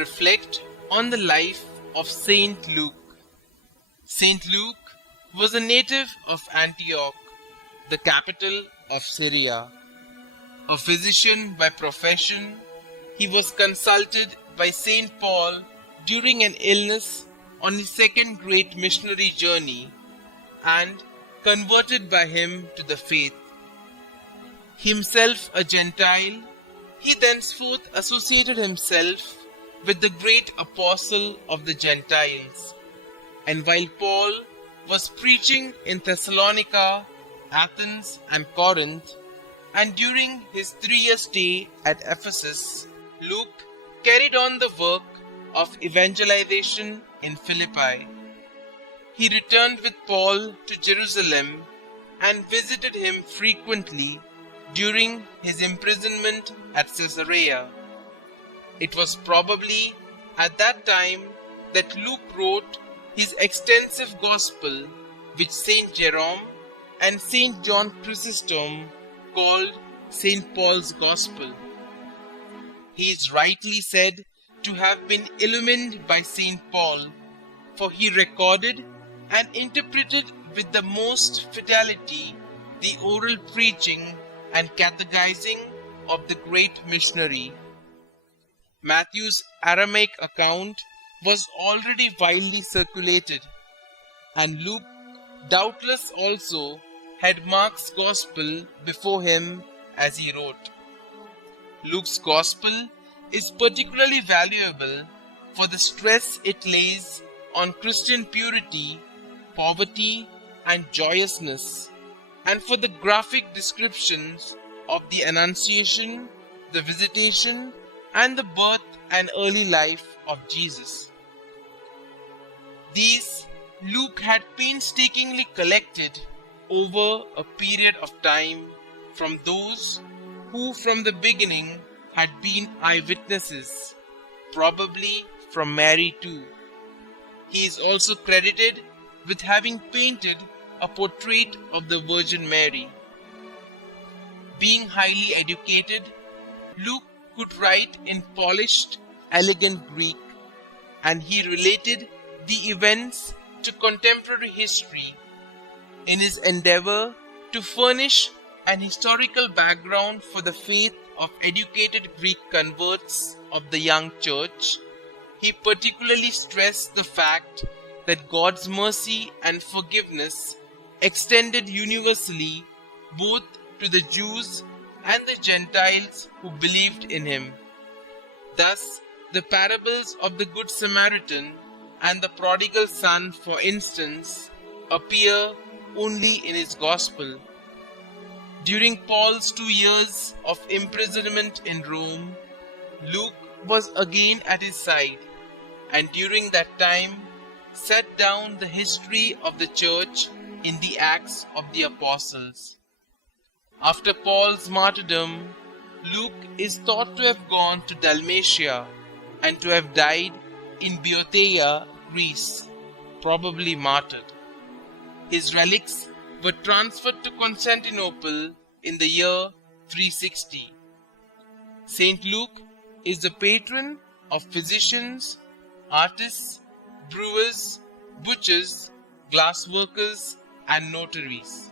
reflect on the life of Saint Luke. Saint Luke was a native of Antioch, the capital of Syria. A physician by profession, he was consulted by Saint Paul during an illness on his second great missionary journey and converted by him to the faith. Himself a Gentile, he thenceforth associated himself with the great apostle of the Gentiles. And while Paul was preaching in Thessalonica, Athens and Corinth, and during his 3-year stay at Ephesus, Luke carried on the work of evangelization in Philippi. He returned with Paul to Jerusalem and visited him frequently during his imprisonment at Caesarea. It was probably at that time that Luke wrote his extensive gospel, which Saint Jerome and Saint John Chrysostom called Saint Paul's Gospel. He is rightly said to have been illumined by Saint Paul, for he recorded and interpreted with the most fidelity the oral preaching and catechizing of the great missionary. Matthew's Aramaic account was already widely circulated, and Luke doubtless also had Mark's Gospel before him as he wrote. Luke's Gospel is particularly valuable for the stress it lays on Christian purity, poverty, and joyousness, and for the graphic descriptions of the Annunciation, the Visitation, and the birth and early life of Jesus. These Luke had painstakingly collected over a period of time from those who from the beginning had been eyewitnesses, probably from Mary too. He is also credited with having painted a portrait of the Virgin Mary. Being highly educated, Luke could write in polished, elegant Greek, and he related the events to contemporary history in his endeavor to furnish an historical background for the faith of educated Greek converts of the young church. He particularly stressed the fact that God's mercy and forgiveness extended universally both to the Jews and the Gentiles who believed in him. Thus, the parables of the Good Samaritan and the prodigal son, for instance, appear only in his Gospel. During Paul's 2 years of imprisonment in Rome, Luke was again at his side, and during that time set down the history of the church in the Acts of the Apostles. After Paul's martyrdom, Luke is thought to have gone to Dalmatia and to have died in Boeotia, Greece, probably martyred. His relics were transferred to Constantinople in the year 360. Saint Luke is the patron of physicians, artists, brewers, butchers, glassworkers, and notaries.